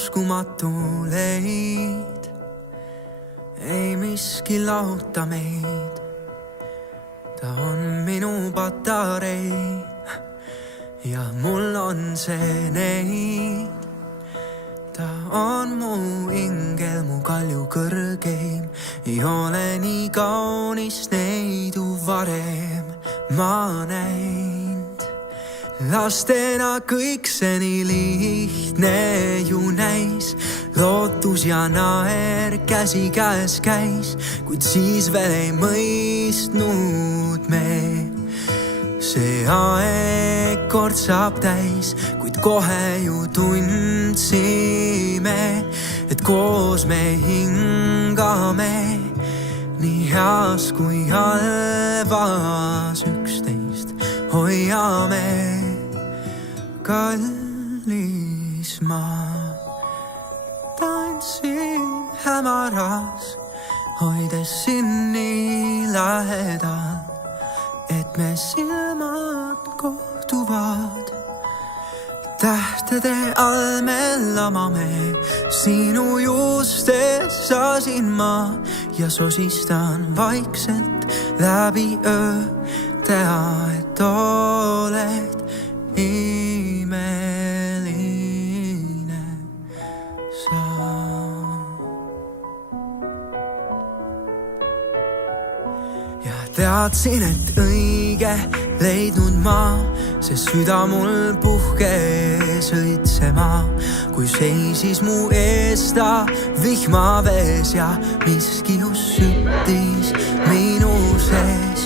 uskumatu leid, ei miski lahuta meid. Ta on minu patarei ja mul on see neid. Ta on mu ingel, mu kalju kõrgeim, ei ole nii kaunis neidu varem ma näinud. Lastena kõik see nii lihtne ju näis, lootus ja naer käsi käes käis, kuid siis veel ei mõistnud me. See aeg kord saab täis, kuid kohe ju tundsime, et koos me hingame nii heas kui halvas üksteist hoiame. Kallis ma tantsin hämaras, hoides sind nii lähedal, et me silmad kohtuvad. Tähtede all me lamame, sinu juustes sasin ma ja sosistan vaikselt läbi öö, teha, et oled imeline sa. Ja teadsin, et õige leidnud ma, see süda mul puhkes õitsema, kui seisis mu ees ta vihmavees ja miski just süttis minu sees.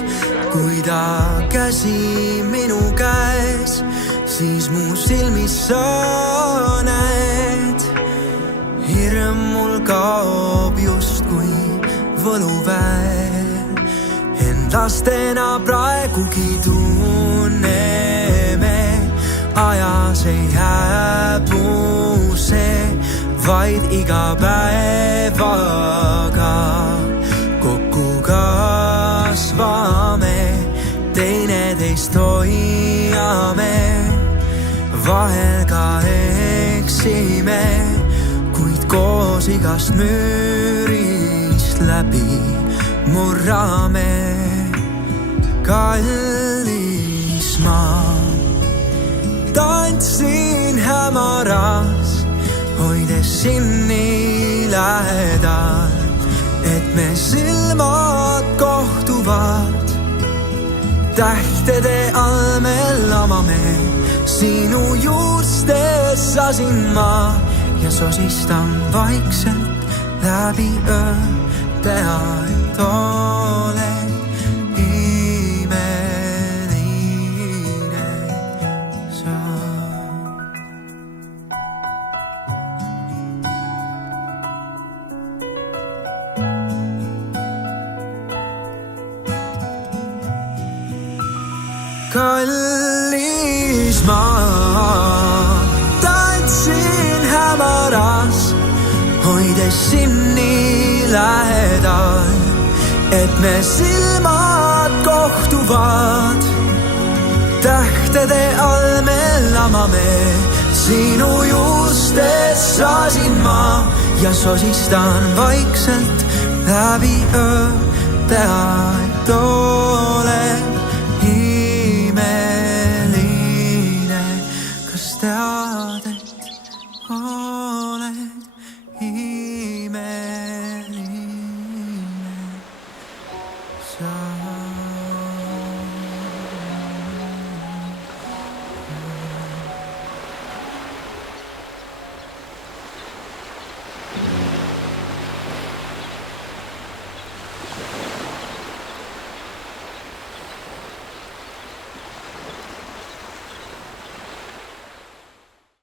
Kui ta käsi minu käes, siis mu silmis sa näed. Hirm mul kaob justkui võluväel, endlastena praegugi tunneme. Ajas ei hääbu see, vaid iga päevaga kokku kasvame, teineteist hoiame, vahel ka eksime, kuid koos igast müürist läbi murrame. Kallis ma tantsin hämaras, hoides sind nii lähedal, et me silmad kohtuvad. Tähtede all me lamame, sinu juustes sasin ma ja sosistan vaikselt läbi öö, teha, et oled imeline sa. Kallis ma tantsin hämaras, hoides sind nii lähedal, et me silmad kohtuvad. Tähtede all me lamame, sinu juustes sasin ma ja sosistan vaikselt läbi öö, teha, et oled imeline. Kas tead, et oled imeline sa?